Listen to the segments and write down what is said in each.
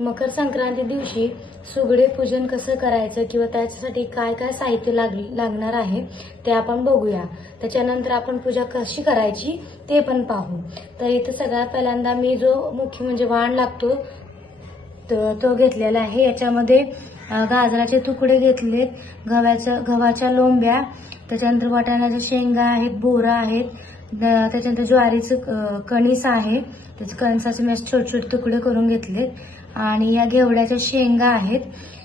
मकर संक्रांती दिवशी सुगडे पूजन कसं करायचं किंवा त्याच्यासाठी काय काय साहित्य लागणार आहे ते आपण बघूया। त्याच्यानंतर आपण पूजा कशी करायची ते पण पाहू। तर इथे सगळ्यात पहिल्यांदा मी जो मुख्य म्हणजे वाण लागतो तो घेतलेला आहे। याच्यामध्ये गाजराचे तुकडे घेतलेत, गव्हाच्या लोंब्या, त्याच्यानंतर वाटाण्याच्या शेंगा आहेत, बोरा आहेत, त्याच्यानंतर ज्वारीचं कणीस आहे, त्याचे कणसाचे मी छोटे छोटे तुकडे करून घेतलेत, आणि या घेवड्याच्या शेंगा आहेत।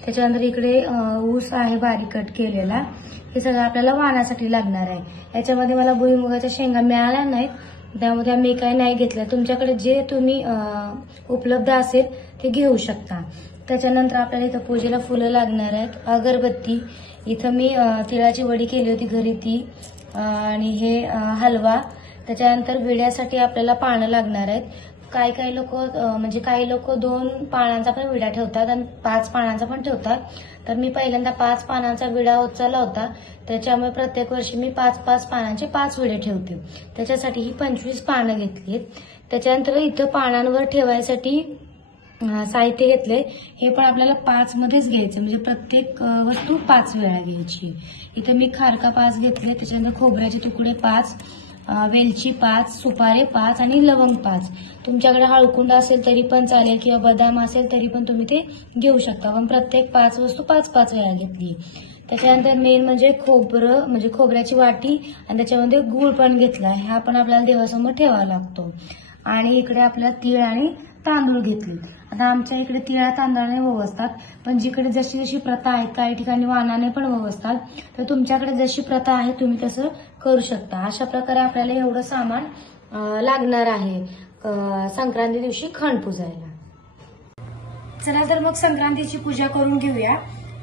त्याच्यानंतर इकडे ऊस आहे बारीक कट केलेला। हे सगळं आपल्याला वाणासाठी लागणार आहे। याच्यामध्ये मला भुईमुगाच्या शेंगा मिळाल्या नाहीत, त्यामध्ये मी काही नाही घेतलं। तुमच्याकडे जे तुम्ही उपलब्ध असेल ते घेऊ शकता। त्याच्यानंतर आपल्याला इथं पूजेला फुलं लागणार आहेत, अगरबत्ती, इथं मी तिळाची वडी केली होती घरी ती, आणि हे हलवा। त्याच्यानंतर विड्यासाठी आपल्याला पानं लागणार आहेत। काही लोक 2 पानांचा पण विडा ठेवतात आणि 5 पानांचा पण ठेवतात। तर मी पहिल्यांदा 5 पानांचा विडा उचलला होता, त्याच्यामुळे प्रत्येक वर्षी मी 5-5 पानांचे 5 विडे ठेवते। त्याच्यासाठी ही 25 पानं घेतलीत। त्याच्यानंतर इथं पानांवर ठेवायसाठी साहित्य घेतले। हे पण आपल्याला 5 मध्येच घ्यायचं, म्हणजे प्रत्येक वस्तू 5 वेळा घ्यायची। इथं मी खारका 5 घेतले, त्याच्यानंतर खोबऱ्याचे तुकडे 5, वेलची 5, सुपारी 5 आणि लवंग 5। तुमच्याकडे हळकुंड असेल तरी पण चालेल किंवा बदाम असेल तरी पण तुम्ही ते घेऊ शकता, पण प्रत्येक 5 वस्तू 5-5 वेळा घेतली। त्याच्यानंतर मेन म्हणजे खोबरं, म्हणजे खोबऱ्याची वाटी, आणि त्याच्यामध्ये गूळ पण घेतला, हा पण आपल्याला देवासमोर ठेवावा लागतो। आणि इकडे आपल्याला तीळ आणि तांदूळ घेतले। आता आमच्या इकडे तिळा तांदळाने ववसतात, पण जिकडे जशी जशी प्रथा आहे, काही ठिकाणी वाणाने पण ववसतात। तर तुमच्याकडे जशी प्रथा आहे तुम्ही तसं करू शकता। अशा प्रकारे आपल्याला एवढं सामान लागणार आहे संक्रांती दिवशी खण पुजायला। चला तर मग संक्रांतीची पूजा करून घेऊया।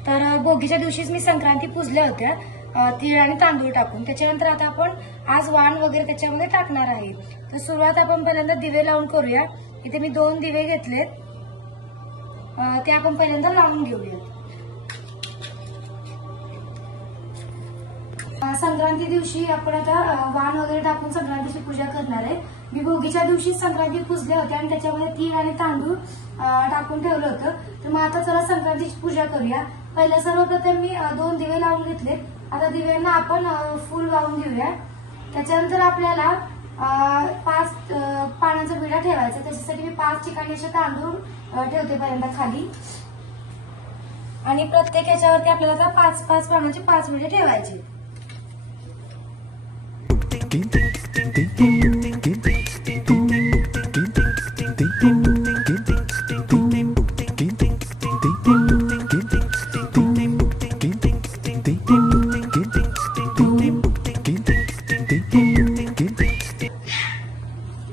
तर भोगीच्या दिवशीच मी संक्रांती पूजल्या होत्या तीळ आणि तांदूळ टाकून। त्याच्यानंतर आता आपण आज वाण वगैरे त्याच्यामध्ये टाकणार आहे। तर सुरुवात आपण पहिल्यांदा दिवे लावून करूया। इथे मी 2 दिवे घेतलेत, ते आपण पहिल्यांदा लावून घेऊया। संक्रांती दिवशी आपण आता वाण वगैरे टाकून संक्रांतीची पूजा करणार आहे। मी भोगीच्या दिवशी संक्रांती पूजल्या होत्या आणि त्याच्यामध्ये तीळ आणि तांदूळ टाकून ठेवलं होतं। तर मग आता चला संक्रांतीची पूजा करूया। पहिल्या सर्वप्रथम मी 2 दिवे लावून घेतलेत। आता दिव्यांना आपण फूल लावून घेऊया। त्याच्यानंतर आपल्याला 5 पानांचा विडा ठेवायचा। त्याच्यासाठी मी 5 ठिकाणी असे तांदूळ ठेवते पहिल्यांदा खाली, आणि प्रत्येक याच्यावरती आपल्याला 5-5 पानांचे 5 विडे ठेवायचे।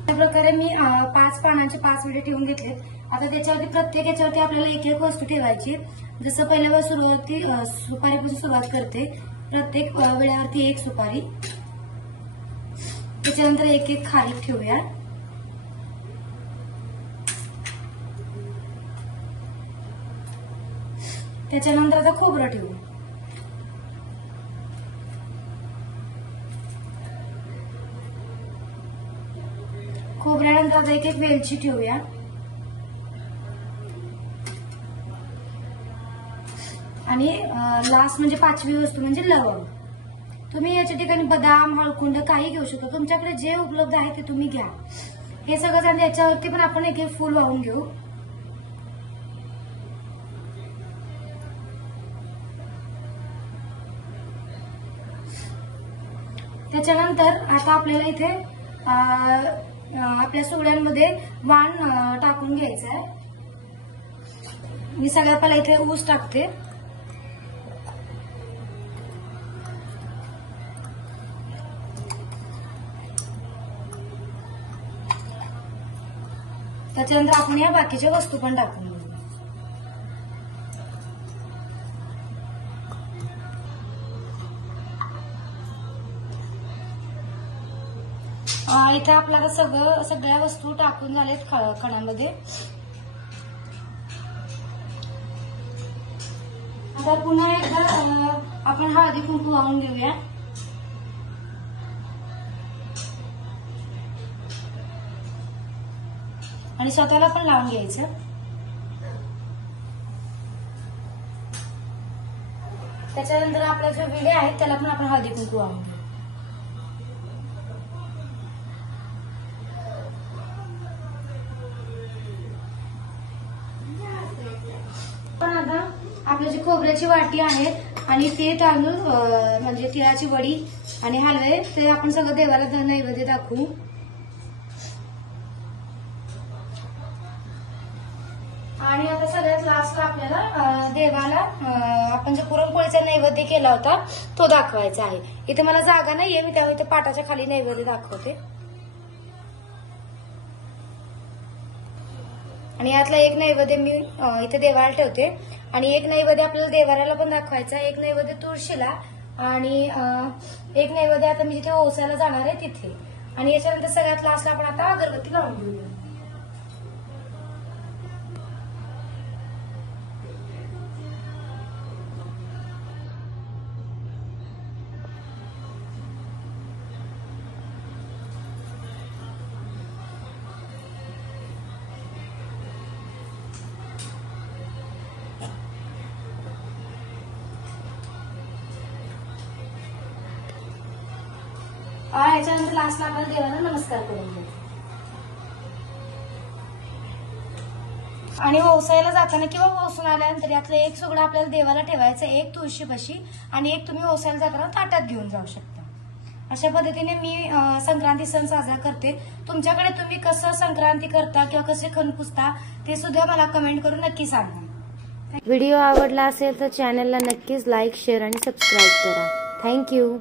प्रकारे मी 5 पानांचे 5 विडे ठेवून घेतलेत। आता त्याच्यावरती प्रत्येक याच्यावरती आपल्याला एक वस्तू ठेवायची। जसं पहिल्या सुरुवाती सुपारीपासून सुरुवात करते, प्रत्येक विड्यावरती 1 सुपारी, त्याच्यानंतर 1 खारीक ठेवूया। त्याच्यानंतर आता खोबरं ठेवू, खोबऱ्यानंतर आता 1 वेलची ठेवूया, आणि लास्ट म्हणजे 5वी वस्तू म्हणजे लवंग। तुम्ही याच्या ठिकाणी बदाम, हळकुंड काही घेऊ शकता, तुमच्याकडे जे उपलब्ध आहे ते तुम्ही घ्या। हे सगळं झालं, याच्यावरती पण आपण 1 फूल वाहून घेऊ। त्याच्यानंतर आता आपल्याला इथे आपल्या सुगड्यांमध्ये वाण टाकून घ्यायचं आहे। मी सगळ्यात पहिला इथे ऊस टाकते, त्याच्यानंतर आपण या बाकीच्या वस्तू पण टाकून घेऊ। इथे आपल्याला सगळ्या वस्तू टाकून झालेत खणामध्ये। आता पुन्हा एकदा आपण हळदी कुंकू वाहून घेऊया। आणि स्वतःला पण लावून घ्यायचं। त्याच्यानंतर आपला जो विडे आहे त्याला पण आपण हळदी कुंकू वाहून घेऊ. पण आता आपली जी खोबऱ्याची वाटी आहे आणि ते तांदूळ म्हणजे तिळाची वडी आणि हलवे ते आपण सगळं देवाला नैवेद्य दाखवू. आणि आता सगळ्यात लास्टला आपल्याला देवाला आपण जो पुरणपोळीचा नैवेद्य केला होता तो दाखवायचा आहे. इथे मला जागा नाहीये, मी त्यामुळे पाटाच्या खाली नैवेद्य दाखवते. आणि यातला एक नैवेद्य मी इथे देवाला ठेवते आणि एक नैवेद्य आपल्याला देवाऱ्याला पण दाखवायचा, एक नैवेद्य तुळशीला आणि एक नैवेद्य आता मी जिथे ओसायला जाणार आहे तिथे. आणि याच्यानंतर सगळ्यात लास्टला आपण आता अगरबत्ती लावून घेऊया. याच्यानंतर लास्टला आपण देवाला नमस्कार करून घेऊ. आणि ओसायला जाताना किंवा ओसून आल्यानंतर यातलं एक सुगडं आपल्याला देवाला ठेवायचं, एक तुळशीपाशी आणि एक तुम्ही ओसायला जाताना ताटात घेऊन जाऊ शकता. अशा पद्धतीने मी संक्रांती सण साजरा करते. तुमच्याकडे तुम्ही कसं संक्रांती करता किंवा कसे खण पुसता ते सुद्धा मला कमेंट करून नक्की सांगा. व्हिडिओ आवडला असेल तर चॅनलला नक्कीच लाईक, शेअर आणि सबस्क्राईब करा. थँक्यू.